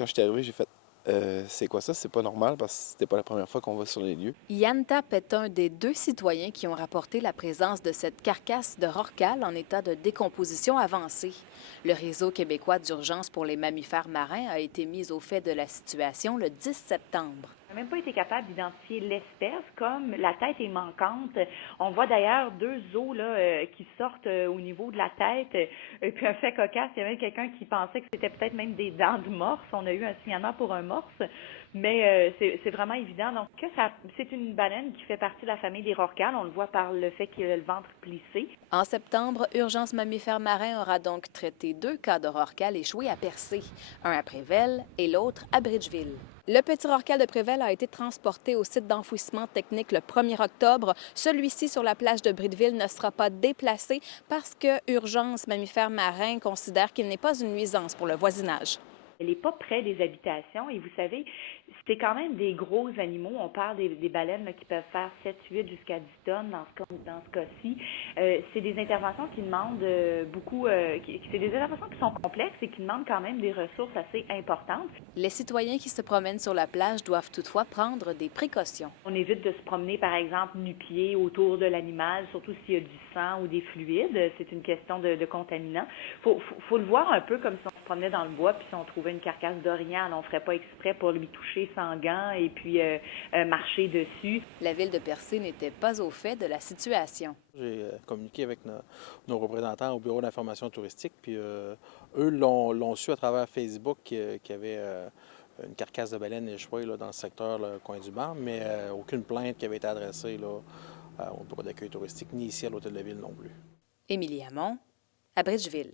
Quand je suis arrivé, j'ai fait c'est quoi ça? C'est pas normal parce que c'était pas la première fois qu'on va sur les lieux. Yann Tap est un des 2 citoyens qui ont rapporté la présence de cette carcasse de rorqual en état de décomposition avancée. Le Réseau québécois d'urgence pour les mammifères marins a été mis au fait de la situation le 10 septembre. On n'a même pas été capable d'identifier l'espèce, comme la tête est manquante. On voit d'ailleurs 2 os là, qui sortent au niveau de la tête. Et puis un fait cocasse, il y avait quelqu'un qui pensait que c'était peut-être même des dents de morse. On a eu un signalement pour un morse, mais c'est vraiment évident. Donc c'est une baleine qui fait partie de la famille des rorquals. On le voit par le fait qu'il a le ventre plissé. En septembre, Urgence mammifères marins aura donc traité 2 cas de rorqual échoués à Percé, un à Prével et l'autre à Bridgeville. Le petit rorqual de Prével a été transporté au site d'enfouissement technique le 1er octobre. Celui-ci sur la plage de Bridgeville ne sera pas déplacé parce que Urgence mammifères marins considère qu'il n'est pas une nuisance pour le voisinage. Elle n'est pas près des habitations et vous savez, c'est quand même des gros animaux. On parle des baleines là, qui peuvent faire 7, 8 jusqu'à 10 tonnes dans ce cas-ci. C'est des interventions qui demandent beaucoup, c'est des interventions qui sont complexes et qui demandent quand même des ressources assez importantes. Les citoyens qui se promènent sur la plage doivent toutefois prendre des précautions. On évite de se promener, par exemple, nu-pieds autour de l'animal, surtout s'il y a du sang ou des fluides. C'est une question de contaminants. Faut le voir un peu comme si on se promenait dans le bois puis si on trouvait une carcasse d'orignal. On ne ferait pas exprès pour lui toucher sans gants et puis marcher dessus. La ville de Percé n'était pas au fait de la situation. J'ai communiqué avec nos représentants au bureau d'information touristique, puis eux l'ont su à travers Facebook qu'il y avait une carcasse de baleine échouée là, dans le secteur, le coin du banc, mais aucune plainte qui avait été adressée là, au bureau d'accueil touristique, ni ici à l'Hôtel de Ville non plus. Émilie Hamon, à Bridgeville.